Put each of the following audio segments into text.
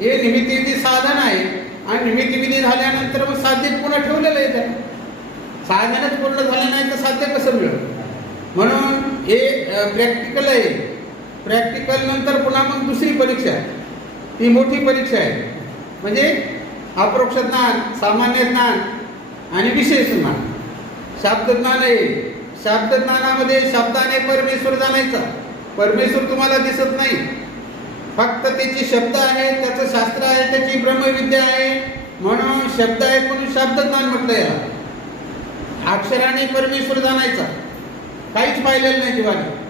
हे निमित्तविधी साधन आहे. आणि निमित्तविधी झाल्यानंतर मग साध्य पुन्हा ठेवलेलं आहे त्याला. साधनच पूर्ण झालं नाही तर साध्य कसं मिळेल? म्हणून हे प्रॅक्टिकल आहे. प्रॅक्टिकल नंतर पुन्हा मग दुसरी परीक्षा ती मोठी परीक्षा आहे. म्हणजे अपरोक्ष ज्ञान सामान्य ज्ञान आणि विशेष ज्ञान. शाब्दज्ञान आहे. शाब्दज्ञानामध्ये शब्दाने परमेश्वर जाणायचा. परमेश्वर तुम्हाला दिसत नाही. फक्त त्याची शब्द आहे त्याचं शास्त्र आहे त्याची ब्रह्मविद्या आहे. म्हणून शब्द आहे म्हणून शब्द ज्ञान म्हटलं याला. अक्षराने परमेश्वर जाणायचा. काहीच पाहिलेलं नाही जीवाने.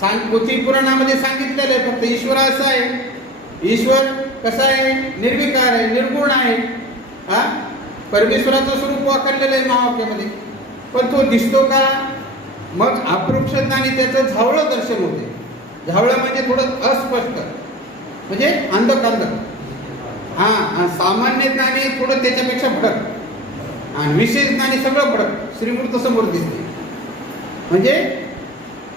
सांग पोथी पुराणामध्ये सांगितलेलं आहे फक्त ईश्वर असं आहे. ईश्वर कसा आहे? निर्विकार आहे निर्गुण आहे. हा? परमेश्वराचं स्वरूप वाकरलेलं आहे महावाक्यामध्ये. पण तो दिसतो का? मग अप्रोक्ष त्याचं झावळं दर्शन होते. झावळं म्हणजे थोडं अस्पष्ट. म्हणजे अंधक अंधक. हां आणि सामान्य ज्ञानी थोडं त्याच्यापेक्षा भडक. आणि विशेष ज्ञानी सगळं भडक. श्रीमूर्त समोर दिसते. म्हणजे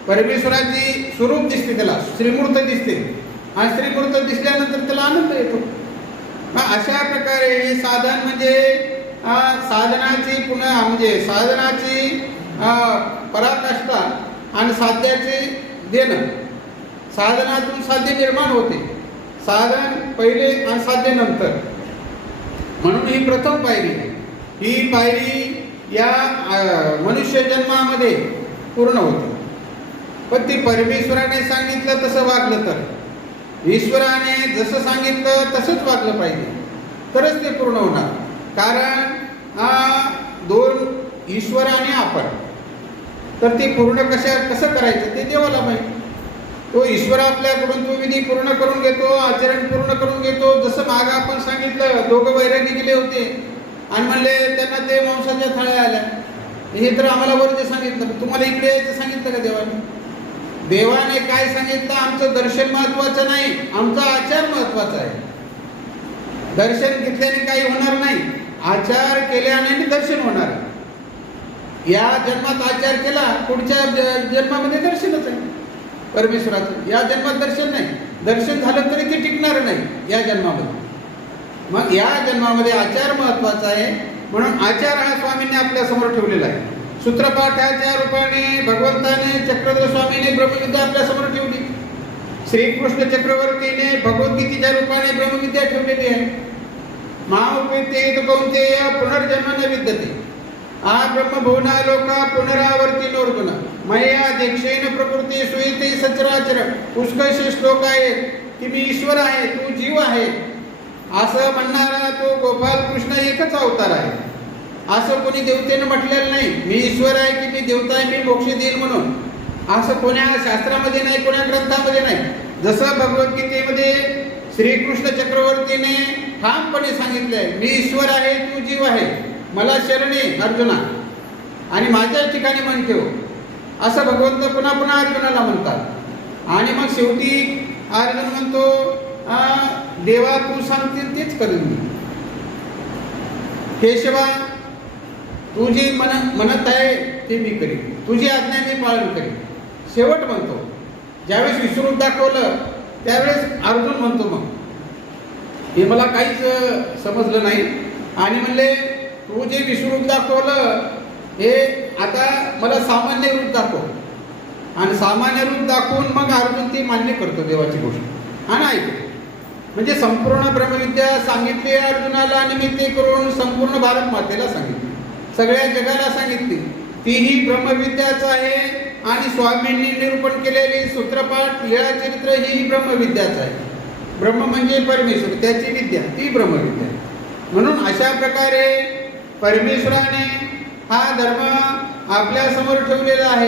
परमेश्वराची स्वरूप दिसते त्याला. श्रीमूर्त दिसते. आणि श्रीमूर्त दिसल्यानंतर त्याला आनंद येतो. हा, अशा प्रकारे हे साधन म्हणजे साधनाची पुन्हा म्हणजे साधनाची पराकाष्ठा आणि साध्याचे देणं. साधनातून साध्य निर्माण होते. साधन पहिले आणि साध्य नंतर. म्हणून ही प्रथम पायरी. ही पायरी या मनुष्य जन्मामध्ये पूर्ण होते. पण ती परमेश्वराने सांगितलं तसं वागलं तर. ईश्वराने जसं सांगितलं तसंच वागलं पाहिजे. तरच ते पूर्ण होणार. कारण हा दोन ईश्वर आणि आपण. तर ते पूर्ण कशा कसं करायचं ते देवाला माहिती. तो ईश्वर आपल्याकडून तो विधी पूर्ण करून घेतो आचरण पूर्ण करून घेतो. जसं माग आपण सांगितलं दोघं वैरागी गेले होते. आणि म्हणले त्यांना ते मांसाच्या थाळ्या आल्या. हे तर आम्हाला वरती सांगितलं. तुम्हाला इकडे यायचं सांगितलं का देवाने? देवाने काय सांगितलं? आमचं दर्शन महत्वाचं नाही. आमचा आचार महत्त्वाचा आहे. दर्शन घेतल्याने काही होणार नाही. आचार केल्याने दर्शन होणार या जन्मात आचार केला पुढच्या ज- जन्मामध्ये दर्शनच आहे. परमेश्वराचं. या जन्मात दर्शन नाही. दर्शन झालं तरी ते टिकणार नाही या जन्मामध्ये. मग या जन्मामध्ये आचार महत्त्वाचा आहे. म्हणून आचार हा स्वामींनी आपल्यासमोर ठेवलेला आहे. सूत्रपाठाच्या रूपाने भगवंताने चक्रधर स्वामीने ब्रह्मविद्या आपल्यासमोर ठेवली. श्रीकृष्ण चक्रवर्तीने भगवद्गीतेच्या रूपाने ब्रह्मविद्या ठेवलेली आहे. महाउपेते कौंतेय पुनर्जन्म न विद्यते. ಆ ब्रह्मभुवना लोका ಪುನರಾವರ್ತಿ ನೋರ್ಗುಣ ಮಯ दीक्षेन प्रकृती सुयते सचराचर। पुष्कळशे श्लोक आहेत. की मी ईश्वर आहे तू जीव आहे. असं म्हणणारा तो गोपाल कृष्ण एकच अवतार आहे. असं कोणी देवतेनं म्हटलेलं नाही. मी ईश्वर आहे की मी देवता आहे मी मोक्ष देईल म्हणून. असं कोण्या शास्त्रामध्ये नाही कोण्या ग्रंथामध्ये नाही. जसं भगवद्गीतेमध्ये श्रीकृष्ण चक्रवर्तीने ठामपणे सांगितलंय मी ईश्वर आहे तू जीव आहे. मला शरणे अर्जुना. आणि माझ्याच ठिकाणी मन ठेव. असं भगवंत पुन्हा पुन्हा अर्जुनाला म्हणतात. आणि मग शेवटी अर्जुन म्हणतो देवा तू सांगतील तेच करेन मी. केशवा तू जे मन म्हणत आहे ते मी करीन. तुझी आज्ञा मी पालन करीन. शेवट म्हणतो. ज्यावेळेस विसरून दाखवलं त्यावेळेस अर्जुन म्हणतो मग. हे मला काहीच समजलं नाही. आणि म्हणले तू जे विश्वरूप दाखवलं हे आता मला सामान्य रूप दाखव. आणि सामान्य रूप दाखवून मग अर्जुन ती मान्य करतो देवाची गोष्ट. आणि नाही म्हणजे संपूर्ण ब्रह्मविद्या सांगितली अर्जुनाला निमित्त करून संपूर्ण भारत मातेला सांगितली. सगळ्या जगाला सांगितली. तीही ब्रह्मविद्याच आहे आणि स्वामींनी निरूपण केलेली सूत्रपाठ लीळा चरित्र ही ब्रह्मविद्याच आहे. ब्रह्म म्हणजे परमेश्वर त्याची विद्या ती ब्रह्मविद्या. म्हणून अशा प्रकारे परमेश्वराने हा धर्म आपल्यासमोर ठेवलेला आहे.